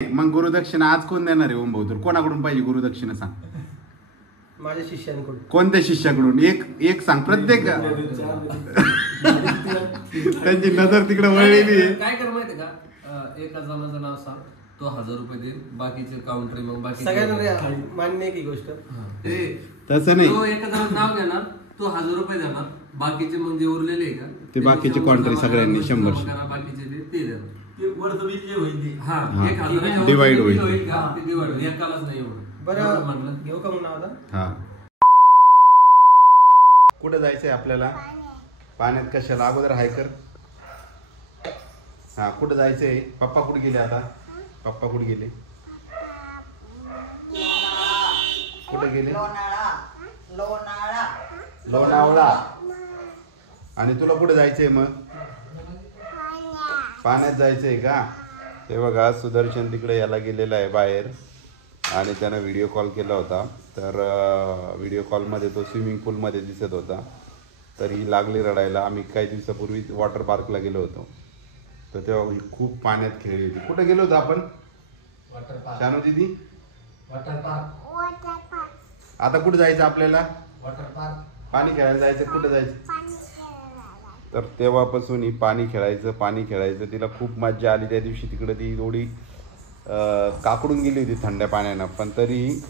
मग गुरुदक्षिणा आज कोण देणार आहे ओम भाऊ? तर कोणाकडून पाहिजे गुरुदक्षिणा सांग? माझ्या शिष्यांकडून. कोणत्या शिष्याकडून? एक सांग. प्रत्येक त्यांची नजर तिकडे वळलेली आहे. काय कर माहिती का, एका जणाचं नाव सांग, तो 1000 रुपये देईल, बाकीचे काउंटर मग बाकी सगळ्यांना मान्य आहे की गोष्ट. तसं नाही, तो एका जणाचं नाव घेणार, तो 1000 रुपये देणार, बाकीचे मग जे उरलेले आहे का ते बाकीचे काउंटर सगळ्यांनी 100 बाकीचे ते देणार. डिवाइड होईल. एकालाच नाही एवढं. बरं म्हणलं घेऊ का म्हणून आता. हा, कुठं जायचंय आपल्याला? पाण्यात. कशाला? अगोदर हाय कर. हा, कुठं जायचंय? पप्पा कुठे गेले आता? पप्पा कुठे गेले? कुठे गेले? लोणावळा. आणि तुला कुठे जायचंय मग? पाण्यात जायचंय का? ते बघा, सुदर्शन तिकडे याला गेलेला आहे बाहेर आणि त्यानं व्हिडिओ कॉल केला होता. तर व्हिडिओ कॉलमध्ये तो स्विमिंग पूलमध्ये दिसत होता. तर ही लागली रडायला. आम्ही काही दिवसापूर्वी वॉटर पार्कला गेलो होतो, तर तेव्हा ही खूप पाण्यात खेळली होती. कुठे गेलो होतो आपण? शानू दीदी, वॉटर पार्क. आता कुठे जायचं आपल्याला? Water park. पाणी खेळायला जायचं. कुठं जायचं? तर तेव्हापासून ही पाणी खेळायचं तिला खूप मजा आली. त्या दिवशी तिकडे ती थोडी काकडून गेली होती थंड्या पाण्यानं, पण तरी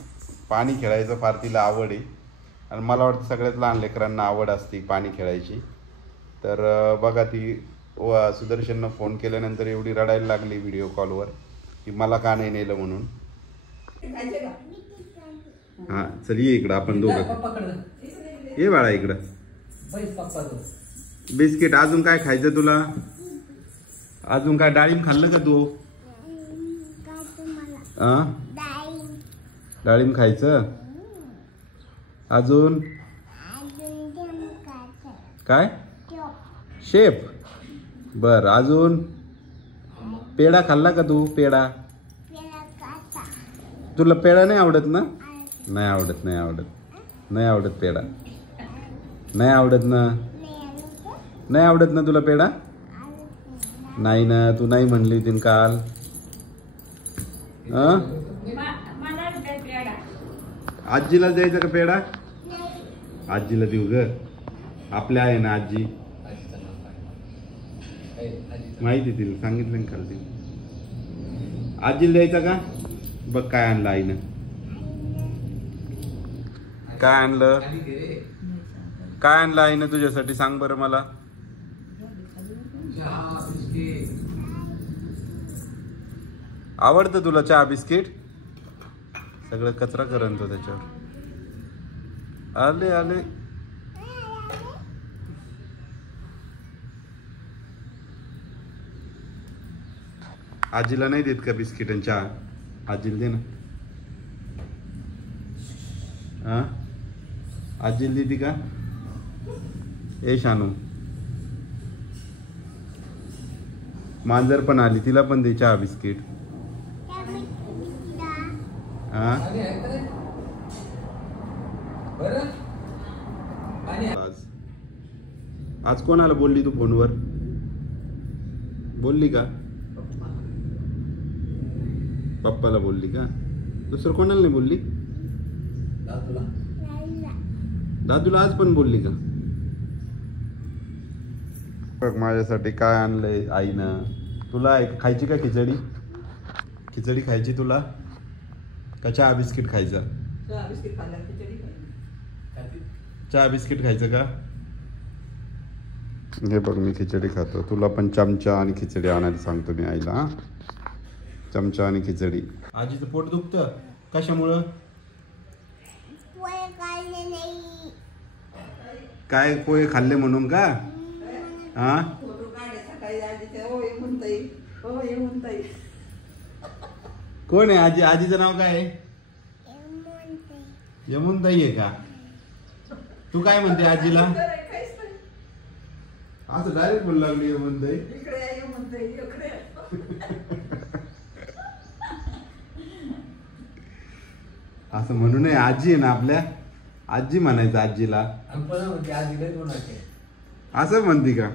पाणी खेळायचं फार तिला आवड आहे. आणि मला वाटतं सगळ्यात लहान लेकरांना आवड असते पाणी खेळायची. तर बघा, ती सुदर्शननं फोन केल्यानंतर एवढी रडायला लागली व्हिडिओ कॉलवर की मला का नाही नेलं म्हणून. हां, चल ये इकडं, आपण दोघं. ये बाळा इकडं. बिस्किट. अजून काय खायचं तुला? अजून काय? डाळिंब खाल्लं का तू? डाळिंब खायचं. अजून काय? शेप. बर. अजून पेढा खाल्ला का तू? पेढा. तुला पेढा नाही आवडत ना? नाही आवडत पेढा. नाही आवडत ना? नाही आवडत ना तुला पेढा? नाही ना, तू नाही म्हणली होती काल. आजीला द्यायचा का पेढा? आजीला देऊ ग. आपल्या आहे ना आजी, माहिती तिला सांगितलं काल. ती आजीला द्यायचा का? बघ काय आणलं आईनं. काय आणलं? काय आणलं आईनं तुझ्यासाठी? सांग बरं मला. आवडतं तुला चहा बिस्किट? सगळं कचरा करण तो त्याच्यावर. आले. आजीला नाही देत का बिस्किट आणि चहा? आजीला दे ना. हा, आजीला देते का? ए शानू, मांजर पण आली, तिला पण दे चहा बिस्किट. हा, आज कोणाला बोलली तू फोनवर? बोलली का? पप्पाला बोलली का? दुसरं कोणाला नाही बोलली? दादूला आज पण बोलली का? बघ माझ्यासाठी काय आणलंय आईनं. तुला खायची का खिचडी? खिचडी खायची तुला का चहा बिस्किट खायचा? चहा बिस्किट खायचं का? हे बघ, मी खिचडी खातो. तुला पण चमचा आणि खिचडी आणायला सांगतो मी आईला. हा, चमचा आणि खिचडी. आजीचं पोट दुखतं कशामुळं? काय पोहे खाल्ले म्हणून का? हा, कोण आहे आजी? आजीचं नाव काय आहे? यमुनताई आहे का? तू काय म्हणते आजीला? असं डायरेक्ट बोलू लागली यमुनताई. असं म्हणू नये, आजी आहे ना आपल्या. आजी म्हणायचं आजीला. असं म्हणती का?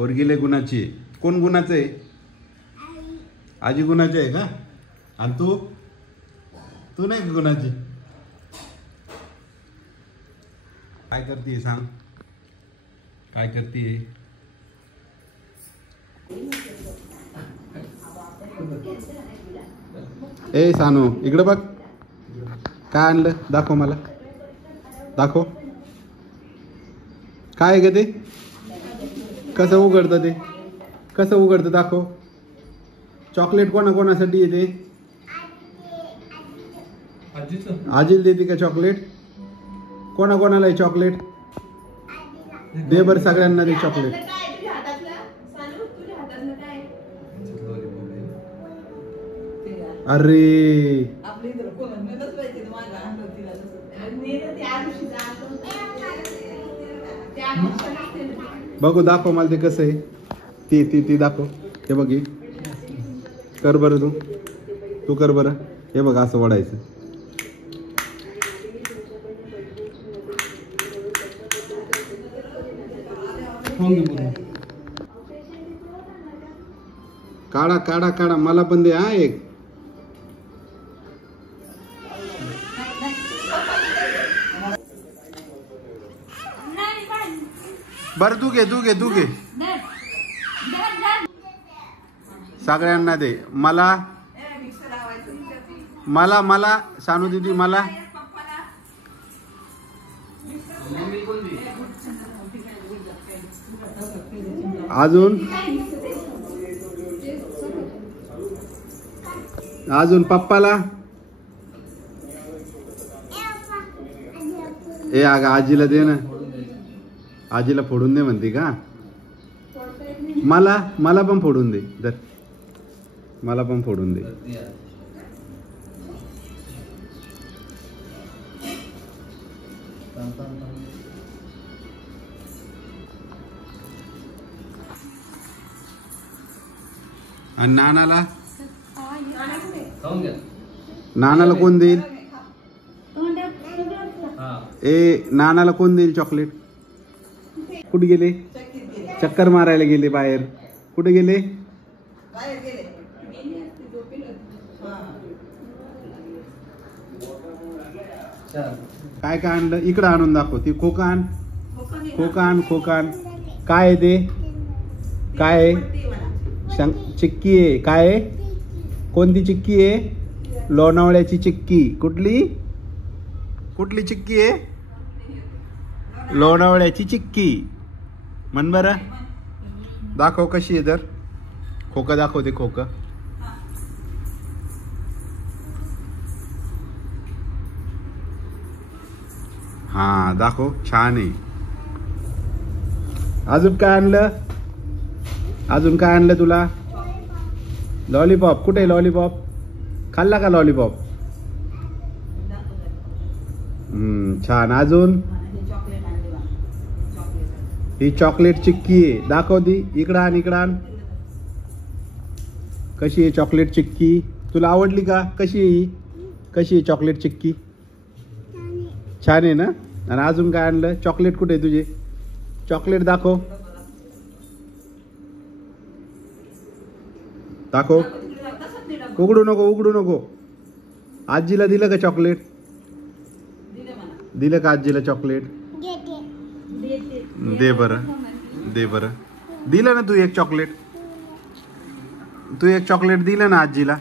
पोरगीले गुणाची आहे. कोण गुणाचं आहे? आजी गुणाची आहे का? आणि तू तू नाही का गुणाची? काय करते सांग, काय करते? ए सानू इकडं बघ, काय आणलं दाखव मला, दाखव काय आहे ग ते? कसं उघडतं ते? कसं उघडतं दाखव. चॉकलेट कोणासाठी येते? आजीला देते का चॉकलेट? कोणाला आहे चॉकलेट? दे बर सगळ्यांना दे चॉकलेट. अरे बघू दाखव मला ते कसं आहे ते ती ती दाखव. हे बघ कर बरं, तू कर बरं. हे बघ असं वडायचं. काढा काढा काढा, मला पण दे हा एक. बर तू घे तू घे तू घे, सगळ्यांना दे. मला मला मला सानू दीदी मला. अजून अजून पप्पाला. ए अगं आजीला दे ना, आजीला फोडून दे म्हणते का? मला पण फोडून दे, दर मला पण फोडून दे. आणि नानाला, नानाला कोण देईल? ए नानाला कोण देईल चॉकलेट? कुठे गेले? चक्कर मारायला गेले बाहेर. कुठे गेले? काय काय आणलं? इकडं आणून दाखव. ती खोका आण, खोका आण, खोका आण. काय आहे ते? काय आहे? चिक्की आहे. काय आहे? कोणती चिक्की आहे? लोणावळ्याची चिक्की. कुठली कुठली चिक्की आहे? लोणावळ्याची चिक्की. म्हण बरं, दाखव कशी आहे. तर खोका दाखव, ते खोका. हा दाखव, छान आहे. अजून काय आणलं? अजून काय आणलं तुला? लॉलीपॉप. कुठे लॉलीपॉप? खाल्ला का लॉलीपॉप? छान. अजून ही चॉकलेट चिक्की आहे. दाखव ती. इकडं आण, इकडं आण. कशी आहे चॉकलेट चिक्की? तुला आवडली का? कशी आहे? कशी आहे चॉकलेट चिक्की? छान आहे ना. आणि अजून काय आणलं? चॉकलेट कुठे आहे तुझे? चॉकलेट दाखव, दाखव. उघडू नको, उघडू नको. आजीला दिलं का चॉकलेट? दिलं का आजीला चॉकलेट? दे बरं, दे बरं. दिलं ना तू एक चॉकलेट? तू एक चॉकलेट दिलं ना आजीला?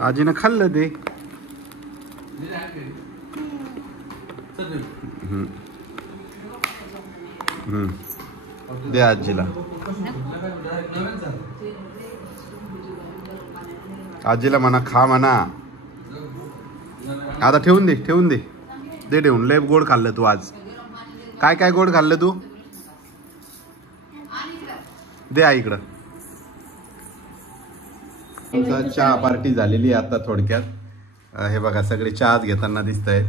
आजीनं खाल्लं ते. दे आजीला. आजीला म्हणा खा म्हणा. आता ठेवून दे, ठेवून दे. दे ठेवून. लय गोड खाल्लं तू आज. काय काय गोड खाल्लं तू? दे आईकडं. चहा पार्टी झालेली आहे आता थोडक्यात. हे बघा सगळे चहाच घेताना दिसत आहेत.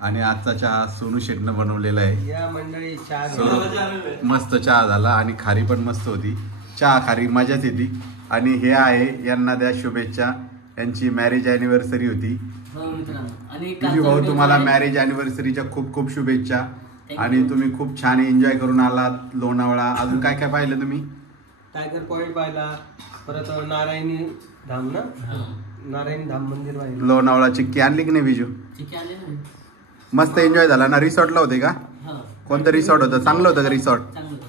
आणि आजचा चहा सोनू शेटनं बनवलेला आहे. या मंडळी चहा मस्त चहा झाला आणि खारी पण मस्त होती. चहा खारी मजाच येते. आणि हे आहे, यांना द्या शुभेच्छा. यांची मॅरेज अॅनिव्हर्सरी होती. तुझी भाऊ तुम्हाला मॅरेज अॅनिव्हर्सरीच्या खूप खूप शुभेच्छा. आणि तुम्ही खूप छान एन्जॉय करून आलात लोणावळा. अजून काय काय पाहिलं तुम्ही? टायगर पॉइंट पाहिला, परत नारायणी धाम ना, नारायणी धाम मंदिर पाहिलं. लोणावळा चिक्की आणली की नाही बिजू? चिक्की आले ना. मस्त एन्जॉय झाला ना? रिसॉर्टला होते का? हा कोणतं रिसॉर्ट होतं? चांगलं होतं का रिसॉर्ट? चांगलं होतं.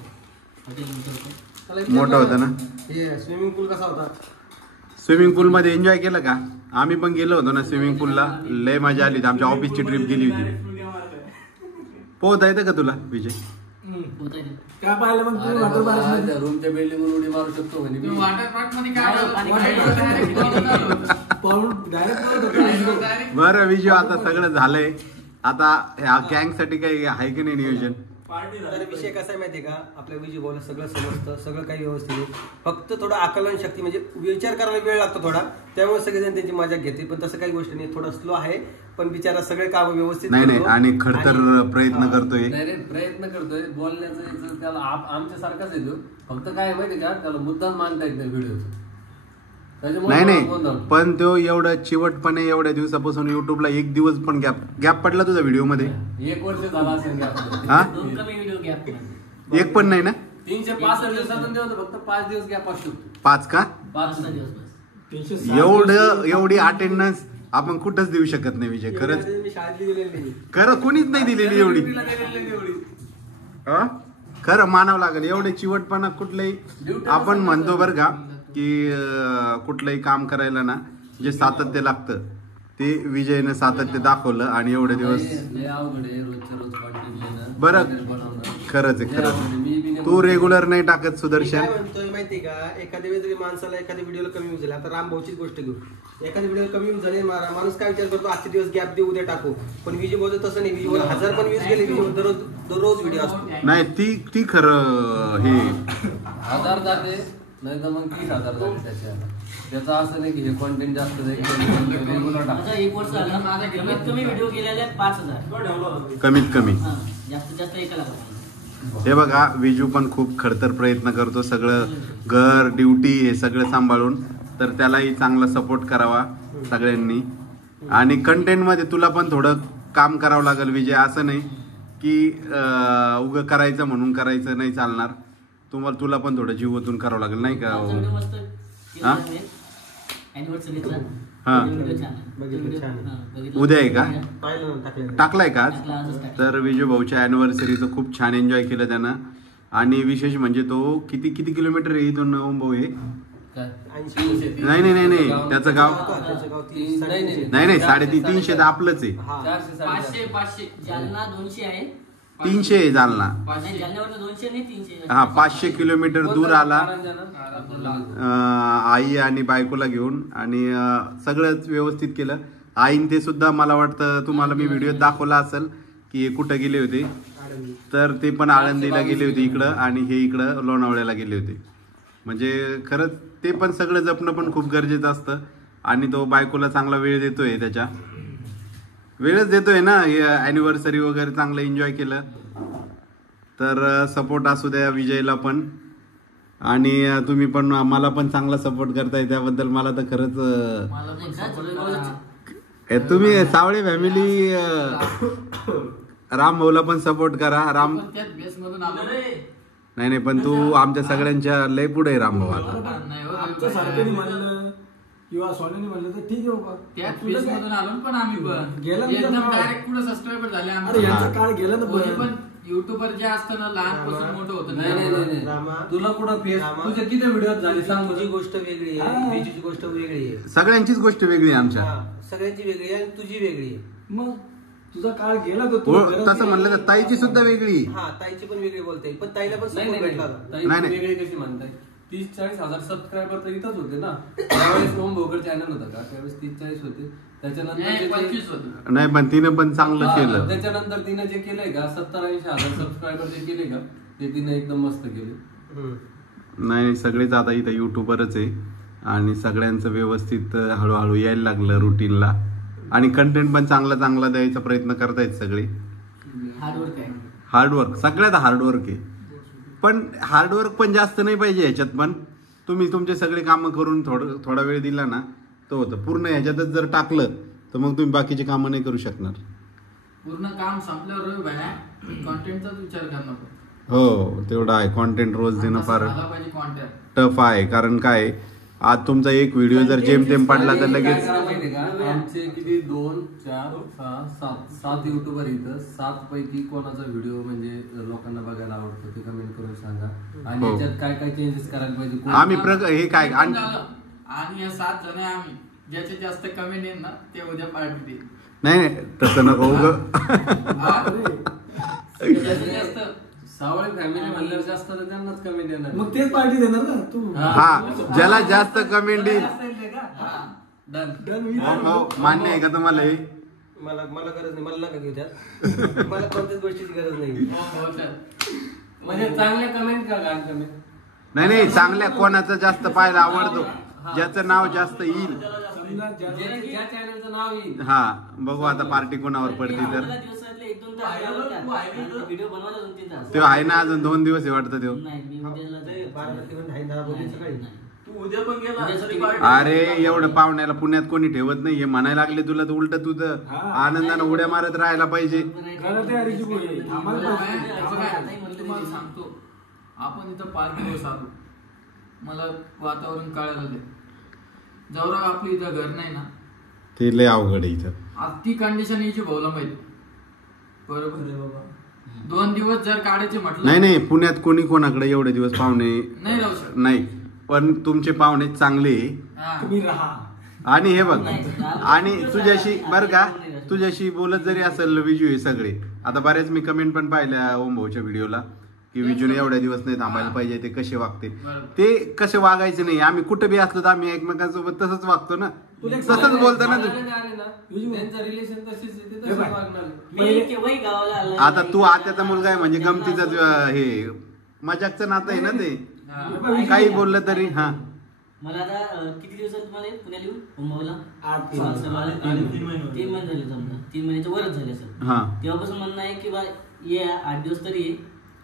हॉटेल होतं. मोठं होतं ना? हे स्विमिंग पूल कसा होता? स्विमिंग पूल मध्ये एन्जॉय केलं का? आम्ही पण गेलो होतो ना स्विमिंग पूलला. लय मजा आली. आमच्या ऑफिसची ट्रिप गेली होती. पोहता येतं का तुला विजय? होतं ना. काय पाहिलं मग तुम्ही वॉटर पार्क मध्ये? त्या रूमच्या बिल्डिंग वर उडी मारू शकतो म्हणे मी. वॉटर पार्क मध्ये काय पाणी- वॉटर पाणी- पार्क पाऊल डायरेक्ट बरं विजय, आता सगळं झालंय. आता ह्या गँग साठी काही आहे की नाही नियोजन? तर विषय कसा आहे माहितीये का, आपल्या विजय भाऊला सगळं समजतं, सगळं काही व्यवस्थित आहे. फक्त थोडं आकलन शक्ती म्हणजे विचार करायला वेळ लागतो थोडा, त्यामुळे सगळेजण त्यांची मजा घेते. पण तसं काही गोष्ट नाही, थोडं स्लो आहे, पण बिचारा सगळे काम व्यवस्थित नाही नाही, करतो. आणि खडतर आणि- प्रयत्न हा. करतोय. नाही रे, प्रयत्न करतोय बोलण्याचं याचं. त्याला आमच्या सारखाच येतो. फक्त काय आहे माहिती का, त्याला मुद्दाम मानता येत नाही व्हिडिओचं. नाही नाही, पण तो एवढा चिवटपणे एवढ्या दिवसापासून युट्यूबला एक दिवस पण गॅप पडला तुझ्या व्हिडिओ मध्ये? 1 वर्ष झाला असेल की आपलं. हा, 2 कमी व्हिडिओ गॅप. एक पण नाही ना? 365 दिवसातून देतो, फक्त 5 दिवस गॅप असतो. 5 का? 5 दिवस बस. एवढी अटेंडन्स आपण कुठंच देऊ शकत नाही विजय. खरंच मी शाळेतली गेलेली नाही. खरं कोणीच नाही दिलेली एवढी. हा? खरं मानावं लागेल. एवढे चिवटपणा कुठलंही आपण म्हणतो बरं का की कुठलंही काम करायला ना जे सातत्य लागतं ते विजयनं सातत्य दाखवलं. आणि एवढे दिवस लय अवघड आहे रोजच्या रोज content लिहिणं, बरं. content बनवणं. खरंच आहे, लय खरंच अवघड आहे. मी बी नाही तू रेग्युलर नाही टाकत मी सुदर्शन. काय म्हणतोय माहिती का, एखाद्या वेळेस जरी माणसाला एखाद्या व्हिडिओला कमी व्ह्यूज झाले, आता राम भाऊचीच गोष्ट घेऊ, एखाद्या व्हिडिओ कमी व्ह्यूज झाले, माणूस काय विचार करतो, आजचे दिवस गॅप देऊ, उद्या टाकू. पण विजय भाऊ तसं नाही, विजय भाऊ 1000 पण व्ह्यूज गेले, विजय भाऊ दररोज व्हिडिओ असतो. नाही ती खरं हे 1000 जाते, नाही तर मग 30,000 जाते त्याचं असं नाही की हे कॉन्टेंट जास्त रेग्युलर माझा 1 वर्ष झालं, माझा कमीत कमी व्हिडिओ गेलेले 5000. कमीत कमी. हा, जास्तीत जास्त 1 लाख. हे बघा, विजू पण खूप खडतर प्रयत्न करतो, सगळं घर ड्युटी हे सगळं सांभाळून. तर त्यालाही चांगला सपोर्ट करावा सगळ्यांनी. आणि कंटेंटमध्ये तुला पण थोडं काम करावं लागेल विजय. असं नाही की उगं करायचं म्हणून करायचं नाही चालणार. तुला पण थोडं जीव ओतून करावं लागेल, नाही का? हा? अॅनिव्हर्सरीचा हा. व्हिडिओ छान आहे. बघितलं, छान आहे. हा, बघितलं. उद्या आहे का? पाहिलं ना, टाकलं. टाकलाय का आज? टाकला, आजच टाकला. तर विजू भाऊच्या अॅनिव्हर्सरीचं खूप छान एन्जॉय केलं त्यानं. आणि विशेष म्हणजे तो किती किलोमीटर आहे इथून ओम भाऊ हे? काय 80. नाही नाही नाही नाही, त्याचं गाव त्याचं गाव नाही नाही 350 तर आपलंच आहे. हा. 400 500 जालना 200 आहे. 300 आहे जालना. नाही, जालन्यावरनं 200 नाही 300. हा, 500 किलोमीटर दूर आला कारंजा. आई आणि बायकोला घेऊन. आणि सगळंच व्यवस्थित केलं. आईन ते सुद्धा मला वाटतं तुम्हाला मी व्हिडिओ दाखवला असेल की कुठं गेले होते. तर ते पण आळंदीला गेले होते इकडं, आणि हे इकडं लोणावळ्याला गेले होते. म्हणजे खरंच ते पण सगळं जपणं पण खूप गरजेचं असतं. आणि तो बायकोला चांगला वेळ देतोय, त्याच्या वेळच देतोय ना. ॲनिव्हर्सरी वगैरे चांगलं एन्जॉय केलं. तर सपोर्ट असू द्या विजयला पण. आणि तुम्ही पण मला पण चांगला सपोर्ट करताय, त्याबद्दल मला तर खरंच मला नाही का, तुम्ही सावळे फॅमिली राम भाऊला पण सपोर्ट करा. राम त्याच बेस मधून आलो. नाही नाही, पण तू आमच्या सगळ्यांच्या लय पुढे आहे राम भाऊ आता. नाही हो, आमच्या सारख्याने म्हणलं किंवा सोन्याने म्हणलं तर ठीक आहे बाबा. त्याच बेस मधून आलो ना, पण आम्ही पण गेला ना एकदम तुझा डायरेक्ट पुढे सबस्क्रायबर झाले अरे आम्ही. यांचा काळ गेला ना कोणी पण. पण युट्यूबर जे असतं ना, लहानपासून मोठं होतं नाही नाही नाही नाही. रामा. तुला कुठं फेस रामा. तुझ्या किती व्हिडिओ झाले सांग तुझी बरं. गोष्ट वेगळी आहे, बीजूची गोष्ट वेगळी आहे. सगळ्यांचीच गोष्ट वेगळी आहे आमच्या. हा, सगळ्यांची वेगळी आहे आणि तुझी वेगळी आहे. मग तुझा काळ गेला तर तसं म्हणलं तर ताईची सुद्धा वेगळी. हा, ताईची पण वेगळी बोलते, पण ताईला पण नाही सपोर्ट नाही भेटला नाही. होता. ताई, नाही, तुम्ही नाही. वेगळे कशी म्हणताय? 30-40 हजार सबस्क्रायबर तर इथंच होते ना. त्यावेळेस ओम भोकर चॅनल होता का? त्यावेळेस 30-40 होते. त्याच्यानंतर नाही, जे- 25 होतं. नाही, पण तिने पण चांगलं हा, केलं. त्याच्यानंतर तिने जे केलंय का 70-80 हजार सबस्क्रायबर जे केले का ते तिने एकदम मस्त केले. हम्म. नाही, सगळेच आता इथं युट्यूबरच आहे. आणि सगळ्यांचं व्यवस्थित हळूहळू यायला लागलं रुटीनला. आणि कंटेंट पण चांगला चांगला द्यायचा प्रयत्न करतायत सगळे. हार्डवर्क आहे. हार्डवर्क, सगळ्यात हार्डवर्क आहे. पण हार्डवर्क पण जास्त नाही पाहिजे ह्याच्यात. पण तुम्ही तुमचे सगळे कामं करून थोडा वेळ दिला ना तो होतं. पूर्ण ह्याच्यातच जर टाकलं तर मग तुम्ही बाकीचे कामं नाही करू शकणार. पूर्ण काम संपल्यावर रवी भाई कॉन्टेंटचाच विचार करणं पडतो. हो तेवढं आहे. कॉन्टेंट रोज देणं फार झाला पाहिजे कॉन्टेंट. टफ आहे. कारण काय आज तुमचा एक व्हिडिओ जर जेमतेम पडला तर काय लगेच करा माहितीये का? आमचे किती 2, 4, 6, 7 युट्यूबर इथं 7 पैकी कोणाचा व्हिडिओ म्हणजे लोकांना बघायला आवडतो ते कमेंट करून सांगा. आणि हो. याच्यात काय काय चेंजेस करायला पाहिजे कोण- आम्ही हे काय पण झालं. आणि या 7 जण आहे आम्ही, ज्याचे जास्त कमेंट येईल ना ते उद्या पार्टी देईल. नाही तसं नको उगं. जास्तीत जास्त सावळे फॅमिली म्हणल्यावर जास्त तर त्यांनाच कमेंट येणार. मग तेच पार्टी देणार ना तू. हा ज्याला जास्त कमेंट येईल डन. हो, मान्य आहे का तुम्हाला हे? मला गरज नाही, मला नका घेऊ त्यात. मला कोणत्याच गोष्टीची गरज नाही. हो, तर. म्हणजे चांगल्या कमेंट का घाण कमेंट? नाही चांगल्या कोणाचं जास्त पाहायला आवडतो ज्याचं नाव जास्त येईल. ज्या चॅनलचं नाव येईल. हा बघू आता पार्टी कोणावर पडती तर. दिवसातले 1-2 तास व्हिडिओ बनवायला 2-3 तास. ते आहे ना अजून 2 दिवस आहे वाटतं ते. नाही मी उद्याला जाईल. 12 बघून सकाळी. तू उद्या पण गेला तरी अरे एवढं पाहुण्याला पुण्यात कोणी ठेवत नाही. हे म्हणायला लागले तुला तर उलट तुझं आनंदानं उड्या मारत राहायला पाहिजे. तुम्हाला सांगतो, आपण इथं 5 दिवस आलो, मला वातावरण कळायला लागले. जवळ आपली इथं घर नाही ना, ते लय अवघड आहे इथं. आता ती कंडिशन याची भाऊला माहिती. बरोबर आहे बाबा. 2 दिवस जर काढायचे म्हटलं नाही पुण्यात कोणी कोणाकडे एवढे दिवस पाहुणे नाही राहू शकत. नाही. पण तुमचे पाहुणे चांगले हा. तुम्ही राहा. आणि हे बघ आणि तुझ्याशी बरं का तुझ्याशी बोलत जरी असेल विजू हे सगळे आता बऱ्याच मी कमेंट पण पाहिल्या ओम भाऊच्या व्हिडिओला की विजूने एवढ्या दिवस नाही थांबायला पाहिजे. ते कसे वागते ते कसे वागायचे नाही. आम्ही कुठे बी असलो तर आम्ही एकमेकांसोबत तसंच वागतो ना. तसंच बोलतो ना तू. त्यांचं रिलेशन तशीच आहे, ते तसंच वागणार. मी केव्हाही गावाला आलो. आता तू आत्याचा मुलगा आहे म्हणजे गमतीच हे मजाकचं नातं आहे ना ते. काही बोललं तरी हा. मला आता किती दिवसात तुम्हाला पुण्याला येऊन मुंबईला 3 महिने. 3 महिने झाले समजा. 3 महिन्याच्या वरच झाले सर. हा तेव्हापासून म्हणणं आहे की बा ये 8 दिवस तरी ये.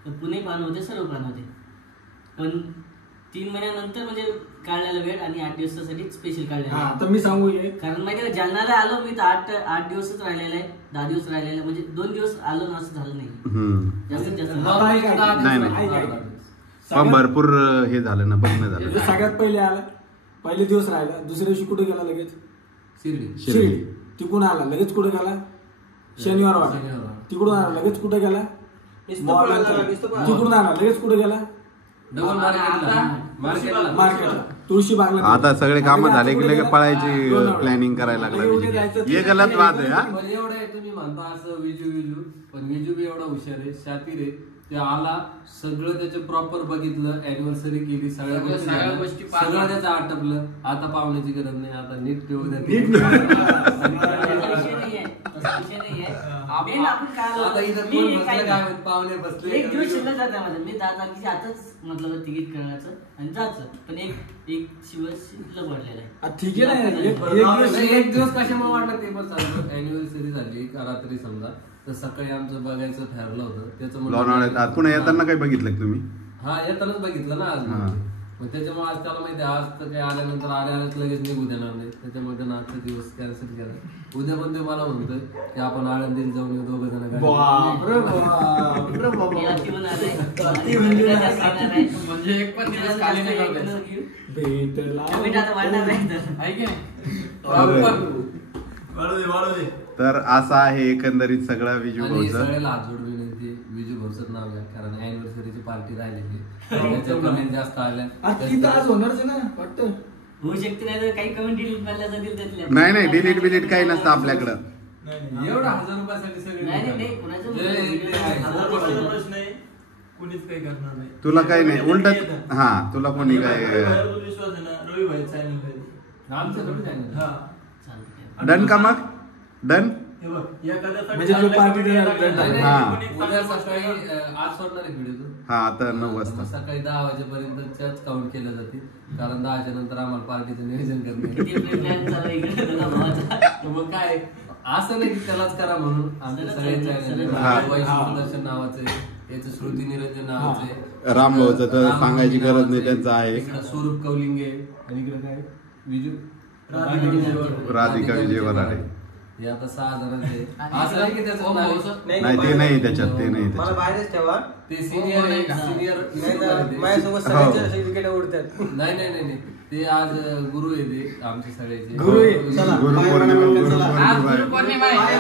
तर पुणे पाहणं होते, सर्व पाहणं होते. पण 3 महिन्यानंतर म्हणजे काढलेला वेळ आणि 8 दिवसासाठी स्पेशल काढलेला. आता मी सांगू एक कारण माहिती का जालन्याला आलो मी तर 8 दिवसच राहिलेला आहे. 10 दिवस राहिलेला आहे. म्हणजे 2 दिवस आलो ना असं झालं नाही. जास्तीत जास्त नाही. पण भरपूर हे झालं ना बघणं झालं. सगळ्यात पहिले दिवस राहिला. दुसऱ्या दिवशी कुठे गेला लगेच? शिर्डी. तिकडून आला लगेच कुठे गेला? शनिवार वाडा. तिकडून आला लगेच कुठे गेला? तिकडून आला लगेच कुठे गेला? डबल मार्केटला. मार्केटला. तुळशी बागला. आता सगळे कामं झाले की लगेच पळायची प्लॅनिंग करायला लागला. हे गलत बात आहे हा. पण एवढं आहे तुम्ही म्हणता असं विजू पण विजू बी एवढा हुशार आहे, शातीर आहे. ते आला सगळं त्याचं प्रॉपर बघितलं, अॅनिव्हर्सरी केली, सगळ्या गोष्टी सगळं त्याचं आटपलं. आता पाहुण्याची गरज नाही, आता नीट ठेवू द्या. आता इथं कोण बसलं काय माहित, पाहुणे बसले. एक दिवस शिल्लक जाते माझं. मी 10 तारखेच्या आताच म्हटलं तिकीट करायचं आणि जायचं. पण एक शिल्लक वाढलेला आहे. ठीक आहे. एक दिवस कशामुळे वाटलं ते पण सांगतो. अॅनिव्हर्सरी झाली रात्री समजा, तर सकाळी आमचं बघायचं ठरलं होतं. त्याचं लोणावळ्यात पुन्हा येताना काय बघितलं का तुम्ही? हा येतानाच बघितलं ना आज. मग त्याच्यामुळे आज त्याला माहिती आज तर काही आल्यानंतर आल्याच लगेच निघू देणार नाही. त्याच्यामुळे त्यानं आजचा दिवस कॅन्सल केला. उद्या पण ते मला म्हणतोय की आपण आळंदीला जाऊन येऊ 2 जण. म्हणजे एक पण दिवस खाली नाही घालवायचं. आहे की नाही? तर असा आहे एकंदरीत सगळा विजू आणि भाऊचा. सगळ्याला हात जोड विनंती, विजू भाऊचं नाव घ्या, कारण अॅनिव्हर्सरीची पार्टी राहिलेली. त्याच्या कमेंट जास्त आल्या. आज होणारच ना वाटतं. होऊ शकते नाही तर काही कमेंट डिलीट मारल्या जातील त्यातल्या. नाही डिलीट बिलीट काही नसतं आपल्याकडं. एवढं 1000 रुपयासाठी सगळे नाही कोणाचं प्रश्न आहे, कुणीच काही करणार नाही. तुला काही नाही उलट हा तुला कोणी काय विश्वास आहे ना, रवी भाई चॅनल आमचं थोडं channel. हा. डन का मग डन. म्हणजे जो पार्टी देणार हा. उद्या सकाळी आज सोडणार आहे व्हिडिओ. हा आता 9 वाजता सकाळी 10 वाजेपर्यंत काउंट केलं जाते, कारण 10च्या नंतर आम्हाला पार्टीचं नियोजन करणे. प्लॅन चालू आहे इकडे भावाचा. मग काय असं नाही की त्यालाच करा म्हणून. आमच्या सगळ्यांचं दर्शन नावाचं आहे, याचं श्रुती निरंजन नावाचं आहे. राम भाऊचं तर सांगायची गरज नाही, त्यांचं आहे. इकडं स्वरूप कौलिंगे आणि इकडे काय विजू राधिका विजय वराडे. हे आता 6 जणांचे असं नाही की त्याचं नाही ते नाही त्याच्यात ते नाही मला त्याच्यात बाहेरच ठेवा. ते सिनियर आहे सिनियर माझ्यासोबत सगळ्यांचे विकेट उडतात. नाही ते आज गुरु आहे ते आमचे सगळ्याचे गुरु आहे. चला, गुरु पाय पौर्णिमा, पडायचं, गुरु चला. पौर्णिमा. पौर्णिमा आहे.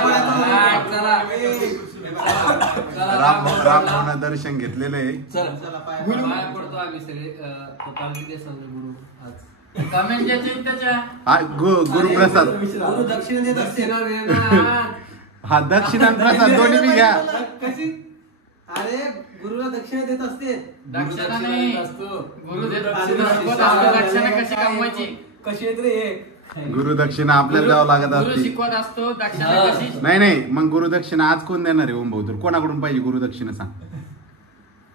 राम दर्शन घेतलेलं आहे. चला, पाय पाया पडतो आम्ही सगळे पालखी दे समजा गुरु आज कमेंट ज्याच्या त्याच्या गुरुप्रसाद गुरु दक्षिणा देत असते. हा दक्षिणा प्रसाद दोन्ही बी घ्या. कशी? अरे गुरुला दक्षिणा देत असते. दक्षिणा नाही गुरु देत दक्षिणा कशी कमवायची कशी येत रे हे? गुरुदक्षिणा आपल्याला द्यावं लागत गुरु असते. शिकवत असतो दक्षिणा कशी. नाही मग गुरुदक्षिणा आज कोण देणार आहे ओम भाऊ? तर कोणाकडून पाहिजे गुरुदक्षिणा सांग?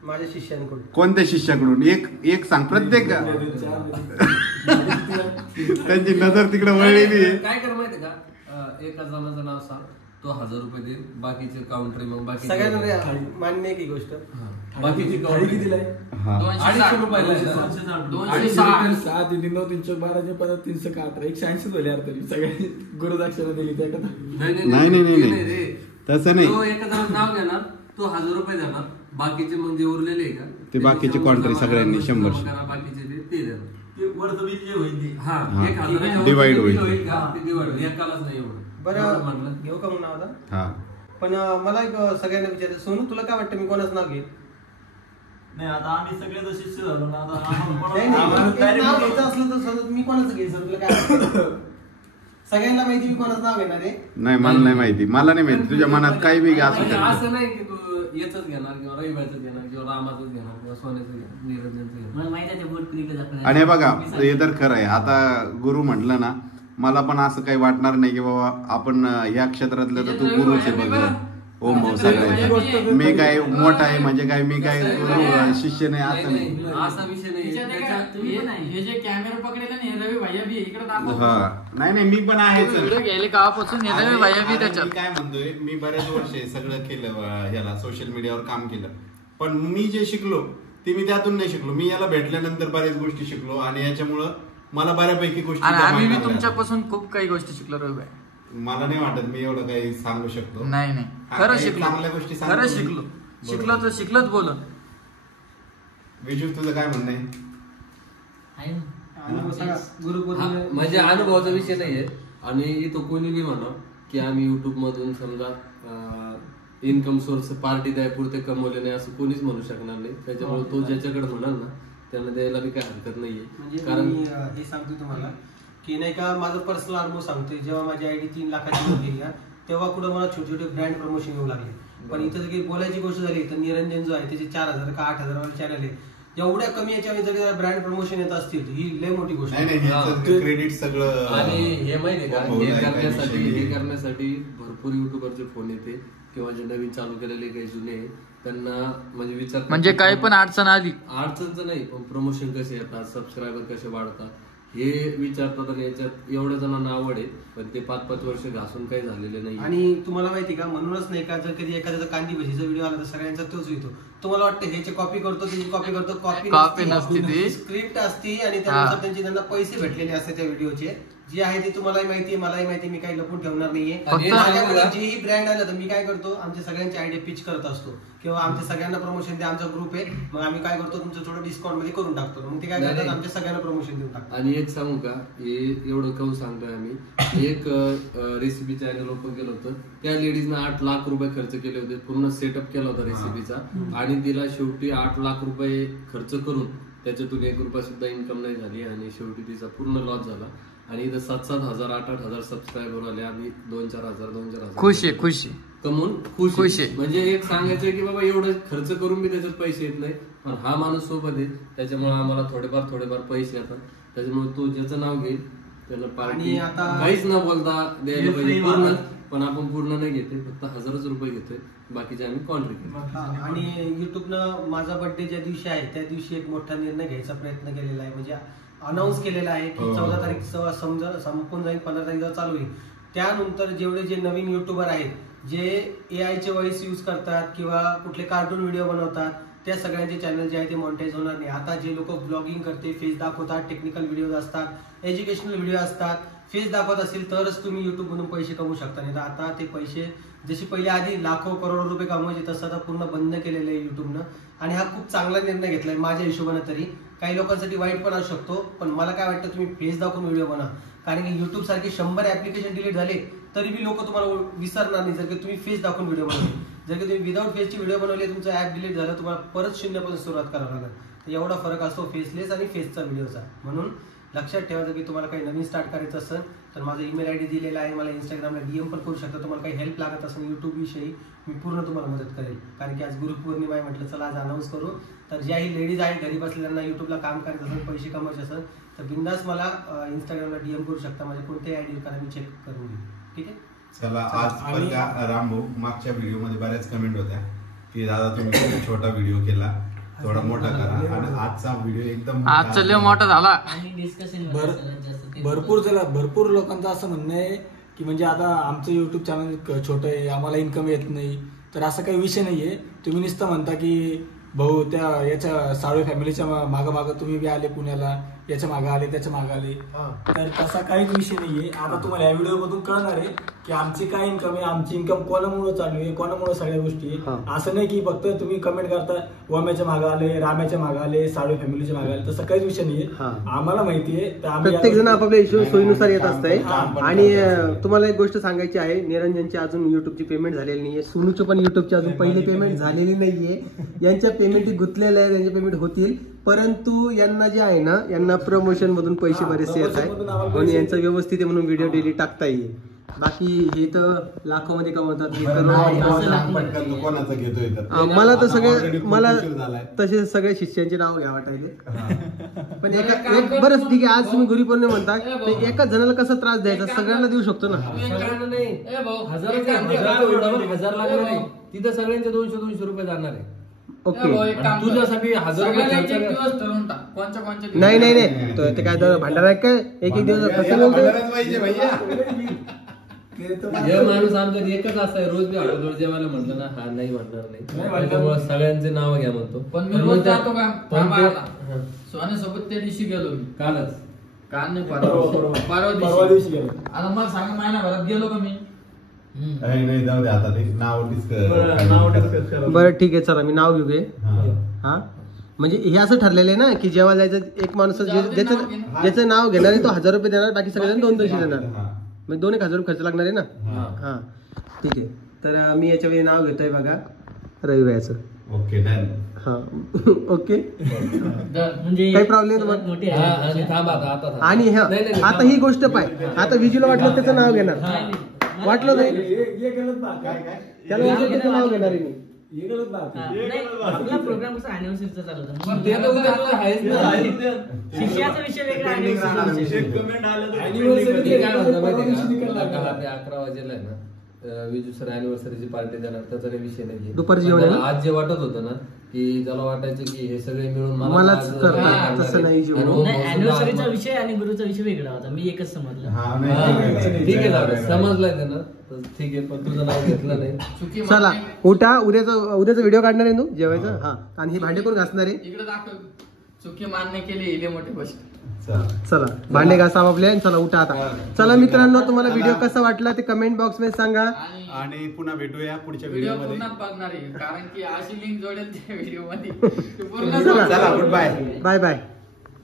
माझ्या शिष्यांकडून. कोणत्या शिष्याकडून? एक सांग. प्रत्येक त्यांची नजर तिकडे वळलेली आहे. काय कर माहिती का एका जणाचं नाव सांग, तो 1000 रुपये देईल, बाकीचे काउंटर मग बाकी सगळ्यांना मान्य आहे की गोष्ट? बाकीची काउंटर कितीला हा. 250 रुपयाला आहे. 260. 7 3 9 312 परत 308 180 झाले यार तरी सगळ्यांनी गुरुदक्षिणा दिली त्या का? नाही. तसं नाही. तो एका जणाचं नाव घेणार, तो 1000 रुपये देणार, बाकीचे मग जे उरलेले आहे का ते बाकीचे कॉन्ट्री सगळ्यांनी 100. बाकीचे ते देणार. हा. हा 1000 Divide होईल. का? ते divide होईल. एकालाच नाही एवढं बरं म्हटलं. घेऊ का म्हणून आता? हा. पण मला एक सगळ्यांना विचारायचं, सोनू तुला काय वाटतं मी कोणाचं नाव घेईन? नाही आता आम्ही सगळे तर शिष्य झालो ना आता नाही, एक नाव घ्यायचं असलं तर समजा मी कोणाचं घ्यायचं तुला काय वाटतं? सगळ्यांना माहिती मी कोणाचं नाव घेणार आहे. नाही मला नाही माहिती. मला नाही माहिती. तुझ्या मनात काही बी असू म्हणजे शकतं. असं नाही की तू याच घेणार किंवा रविबाचं घेणार किंवा रामाचंच घेणार किंवा सोन्याचं घेणार निरंजनचं घेणार. मला माहिती आहे ते बोट क्रिकेट दाखवणार. आणि हे बघा हे तर खरं आहे. आता गुरु म्हटलं ना, मला पण असं काही वाटणार नाही की बाबा आपण या क्षेत्रातलं तर तू गुरुच आहे बघ. ओम भाऊ सगळ्यांचे मी काय मोठा आहे म्हणजे काय मी काय गुरु शिष्य नाही असं नाही. असा विषय नाही. तिच्यात आहे का? तुम्ही पण आहे. हे जे कॅमेरा पकडेल ना हे रवी भैया बी इकडे दाखव. हा. नाही मी पण आहेच. व्हिडिओ घ्यायला गावापासून हे रवी भैया बी मी त्याच्यात. काय म्हणतोय, मी बरेच वर्ष सगळं केलं ह्याला सोशल मीडियावर काम केलं, पण मी जे शिकलो ते मी त्यातून नाही शिकलो. मी याला भेटल्यानंतर बऱ्याच गोष्टी शिकलो आणि याच्यामुळं मला बऱ्यापैकी गोष्टी आणि आम्ही जमायला बी लागल्या. तुमच्यापासून खूप काही गोष्टी शिकलो रवी भाई. मला नाही वाटत मी एवढं काही सांगू शकतो. नाही हा, खरं काही शिकलो. चांगल्या गोष्टी सांगतो खरं मी. शिकलो. बरोबर. शिकलो तर शिकलोच बोल. विजू तुझं काय म्हणणं आहे? आहे ना? आणि सांगा, हा, गुरुपौर्णिमा म्हणजे अनुभवाचा विषय नाहीये. आणि इथं कोणी बी म्हणा की आम्ही युट्यूब मधून समजा इन्कम सोर्स पार्टी द्यायपुरते कमवले नाही असं कोणीच म्हणू शकणार नाही. त्याच्यामुळे तो ज्याच्याकडे म्हणाल ना त्यांना द्यायला बी काही हरकत नाहीये. म्हणजे कारण मी हे सांगतो तुम्हाला की नाही का माझं पर्सनल अनुभव सांगतोय. जेव्हा माझी आयडी 3 लाखाची होती का तेव्हा कुठं मला छोटे छोटे ब्रँड प्रमोशन येऊ लागले. पण इथं जर काही बोलायची गोष्ट झाली तर निरंजन जो आहे त्याचे 4000 का 8000 वाले चॅनल आहे. एवढ्या कमी याच्यावर जर ब्रँड प्रमोशन येत असतील तर ही लय मोठी गोष्ट आहे. नाही क्रेडिट सगळं आणि हे माहितीये का हो, हे काय करण्यासाठी विषय हे नाही. करण्यासाठी भरपूर युट्यूबरचे फोन येते किंवा जे नवीन चालू केलेले काही जुने त्यांना म्हणजे विचार म्हणजे काही पण अडचण आली अडचणचं नाही पण प्रमोशन कसे येतात सबस्क्रायबर कसे वाढतात हे विचारतात. आणि याच्यात एवढ्या जणांना आवड आहे पण ते 5-5 वर्ष घासून काही झालेले नाही. आणि तुम्हाला माहिती का म्हणूनच नाही का जर कधी एखाद्याचा कांदी भजीचा व्हिडिओ आला तर सगळ्यांचा तोच येतो. तुम्हाला वाटतं ह्याची कॉपी करतो त्याची कॉपी करतो. Copy नसती ती. स्क्रिप्ट असती आणि त्यानुसार त्यांना पैसे भेटलेले असतात त्या व्हिडिओचे. जे आहे ते तुम्हालाही माहिती मलाही माहिती. मी काही लपून ठेवणार नाहीये. आणि माझ्याकडे जेही ब्रँड आलं तर मी काय करतो आमच्या सगळ्यांची आयडिया पिच करत असतो किंवा आमच्या सगळ्यांना प्रमोशन द्या. आमचा ग्रुप आहे मग आम्ही काय करतो तुमचं थोडं डिस्काउंट मध्ये करून टाकतो. मग ते काय करतात आमच्या सगळ्यांना प्रमोशन देऊन टाकतात. आणि एक सांगू का हे एवढं कहून सांगतोय आम्ही एक रेसिपी चॅनल ओपन केलं होतं. त्या लेडीजनं 8 लाख रुपये खर्च केले होते. पूर्ण सेटअप केला होता रेसिपीचा आणि तिला शेवटी 8 लाख रुपये खर्च करून त्याच्यातून 1 रुपया सुद्धा इन्कम नाही झाली आणि शेवटी तिचा पूर्ण लॉस झाला. आणि इथं 7-7 हजार 8-8 हजार सबस्क्रायबर आले. आम्ही 2-4 हजार खुश आहे कमवून खुश आहे. म्हणजे एक सांगायचं की बाबा एवढं खर्च करून बी त्याच्यात पैसे येत नाही पण हा माणूस सोबत आहे त्याच्यामुळे आम्हाला थोडेफार पैसे येतात. त्याच्यामुळे तो ज्याचं नाव घेईल त्याला पार्टी आणि आता- काहीच न बोलता द्यायला पाहिजे पूर्ण. पण आपण पूर्ण नाही घेते फक्त 1000च रुपये घेतोय बाकीचे आम्ही कॉन्ट्री. आणि युट्यूबनं माझा बर्थडे ज्या दिवशी आहे त्या दिवशी एक मोठा निर्णय घ्यायचा प्रयत्न केलेला आहे. म्हणजे अनाऊन्स केलेला आहे की 14 तारीख संपून जाईल 15 तारीख चालू होईल. त्यानंतर जेवढे जे नवीन युट्यूबर आहेत जे AI चे व्हॉइस यूज करतात किंवा कुठले कार्टून व्हिडिओ बनवतात त्या सगळ्यांचे चॅनल जे आहे ते मॉनिटाईज होणार नाही. आता जे लोक ब्लॉगिंग करते फेस दाखवतात टेक्निकल व्हिडिओ असतात एज्युकेशनल व्हिडिओ असतात फेस दाखवत असेल तरच तुम्ही YouTube मधून पैसे कमवू शकता. नाही तर आता ते पैसे जसे पहिले आधी लाखो करोडो रुपये कमवायचे तसं आता पूर्ण बंद केलेलं आहे युट्यूबनं. आणि हा खूप चांगला निर्णय घेतलाय माझ्या हिशोबाने तरी. काही लोकांसाठी वाईट पण असू शकतो, पण मला काय वाटतं तुम्ही फेस दाखवून व्हिडिओ बनवा. कारण की युट्यूब सारखे 100 ऍप्लिकेशन डिलीट झाले तरी बी लोक तुम्हाला विसरणार नाही जर की तुम्ही फेस दाखवून व्हिडिओ बनवले. जर की तुम्ही विदाऊट फेसची व्हिडिओ बनवली तुमचं ऍप डिलीट झालं तुम्हाला परत 0 सुरुवात करावं लागेल. तर एवढा फरक असतो फेसलेस आणि फेसचा व्हिडिओचा. म्हणून लक्षात ठेवायचं की तुम्हाला काही नवीन स्टार्ट करायचं असेल तर माझा ईमेल ID दिलेला आहे. मला इंस्टाग्रामला DM पण करू शकता. तुम्हाला काही हेल्प लागत असेल YouTube विषयी मी पूर्ण तुम्हाला मदत करेल. कारण की आज गुरुपौर्णिमा आहे म्हटलं चला आज अनाऊन्स करू. तर ज्याही लेडीज आहे घरी बसलेल्यांना युट्यूबला काम करायचं असेल पैसे कमवायचे असेल तर बिंदास मला इंस्टाग्रामला DM करू शकता. माझ्या कोणत्याही ID कारण मी चेक करून घेईन. ठीक आहे. चला आज पण त्या रामभाऊ मागच्या व्हिडिओ मध्ये बऱ्याच कमेंट होत्या की दादा तुम्ही खूप छोटा व्हिडिओ केला, थोडा मोठा करा. आणि आजचा व्हिडिओ एकदम आजचा लय मोठा झाला. आणि डिस्कशन भरपूर लोकांचं असं म्हणणं आहे की म्हणजे आता आमचं युट्यूब चॅनल छोटं आहे, आम्हाला इन्कम येत नाही. तर असा काही विषय नाहीये. तुम्ही नुसतं म्हणता की भाऊ त्या याच्या साळवे फॅमिलीच्या मागं तुम्ही बी आले पुण्याला, याच्या मागे आले त्याच्या मागे आले. तर तसा काहीच विषय नाहीये. आता तुम्हाला या व्हिडिओ मधून कळणार आहे की आमची काय इन्कम आहे, आमची इन्कम कोणामुळे चालू आहे, कोणामुळे सगळ्या गोष्टी आहे. असं नाही की फक्त तुम्ही कमेंट करता वम्याच्या मागे आले, राम्याच्या मागे आले, साळवे फॅमिलीच्या मागे आले, तसं काहीच विषय नाहीये. आम्हाला माहितीये प्रत्येक जण आपापल्या सोयीनुसार येत असतंय. आणि तुम्हाला एक गोष्ट सांगायची आहे, निरंजनची अजून युट्यूबची पेमेंट झालेली नाहीये, सोनूची पण युट्यूबची अजून पहिली पेमेंट झालेली नाहीये. यांच्या पेमेंट गुंतलेल्या आहे, त्यांचे पेमेंट होतील. परंतु यांना जे आहे ना यांना प्रमोशन मधून पैसे बरेचसे येत आहे आणि यांचा व्यवस्थित आहे म्हणून व्हिडिओ डेली टाकता येईल. बाकी हे तर लाखो मध्ये कमवतात. मला तर सगळे मला तसे सगळे शिष्यांचे नाव घ्या वाटायले. पण एका बरंच ठीक आहे. आज तुम्ही गुरुपौर्णिमा म्हणता तर एकाच जणाला कसा त्रास द्यायचा, सगळ्यांना देऊ शकतो ना. सगळ्यांना नाही, 1000 लागणार नाही तिथं सगळ्यांचे 200 रुपये जाणार आहे. ओके तुझ्यासाठी 1000 रुपये नाही ते काय भांडार आहे काय एक दिवस हे माणूस आमच्या एकच असं आहे, रोज मी हॉटेलवर जेवायला म्हणलं ना हा नाही म्हणणार नाही, त्यामुळे सगळ्यांचे नाव घ्या म्हणतो. पण मी रोज जातो का सोन्यासोबत त्या दिवशी गेलो मी. काल नाही परवा दिवशी गेलो. आता मला सांगा महिनाभरात गेलो का मी? नाही जाऊ दे आता ते नाव डिस्कस. बरं ठीक आहे चला मी नाव घेऊ. हा म्हणजे हे असं ठरलेलं आहे ना की जेव्हा जायचं एक माणूस ज्याचं नाव घेणार आहे तो 1000 रुपये देणार, बाकी सगळ्यांना 200 देणार. म्हणजे 2,000 खर्च लागणार आहे ना. हा ठीक आहे. तर मी याच्या वेळी नाव घेतोय बघा रविवारचं. Okay done. हा ओके म्हणजे काही प्रॉब्लेम नाही. आणि आता ही गोष्ट पाय, आता विजूला वाटलं त्याचं नाव घेणार, वाटलं नाही त्याला वाटलं त्याचं नाव घेणार आहे मी. आपला प्रोग्राम कसा अॅनिव्हर्सरीचा चालू शिष्याचा विषय वेगळा, अॅनिव्हर्सरी 11 वाजेला आहे ना विजू सर अॅनिव्हर्सरीची पार्टी देणार, त्याचा काही विषय नाही. दुपारी जेवण आज जे वाटत होतं ना की त्याला वाटायचं की हे सगळे मिळून मलाच करतात, तसं नाही. अॅनिव्हर्सरीचा विषय आणि गुरुचा विषय वेगळा होता, मी एकच समजलं. ठीक आहे समजलंय ना, ठीक आहे. पण तुझं नाव घेतलं नाही. चला उठा, उद्याचा व्हिडिओ काढणार आहे तू जेवायचं. हा आणि ही भांडे कोण घासणार आहे? इकडे दाखव. चुकी मान्य केली इले मोठी गोष्ट. चला भांडे घासा आपले. चला उठा आता. चला मित्रांनो तुम्हाला व्हिडिओ कसा वाटला ते कमेंट बॉक्स मध्ये सांगा. आणि पुन्हा भेटूया पुढच्या व्हिडिओ व्हिडिओ मध्ये. पूर्ण बघणार आहे कारण की अशी लिंक जोडेल त्या व्हिडिओ मध्ये. चला गुड बाय. Bye bye.